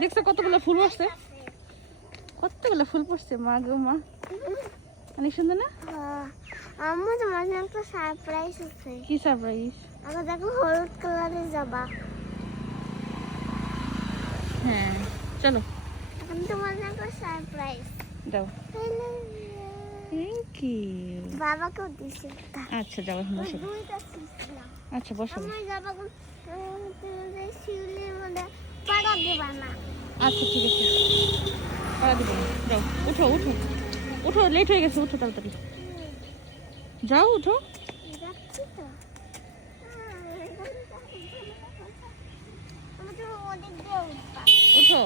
দেখছো কতগুলো ফুল পড়ছে? কতগুলো ফুল পড়ছে মা গো মা, অনেক সুন্দর না? আম্মু তোমার জন্য একটা সারপ্রাইজ আছে। কি সারপ্রাইজ? আগে দেখো হলুদ কালারের জবা। হ্যাঁ চলো এখন তোমার জন্য একটা সারপ্রাইজ যাও। Thank you. বাবাকেও দিছি। আচ্ছা যাও এখন বসো। দুইটা ছিঁড়ছিলাম। আচ্ছা বসো। আমার বাবাকে তুমি শিউলির মধ্যে পাড়া দেবা না। আচ্ছা ঠিক আছে, পাড়া দিব না। যাও উঠো উঠো উঠো, লেট হয়ে গেছে, উঠো তাড়াতাড়ি যাও, উঠো। যাচ্ছি তো। আমি তো অনেক দিয়ে উঠবা। উঠো।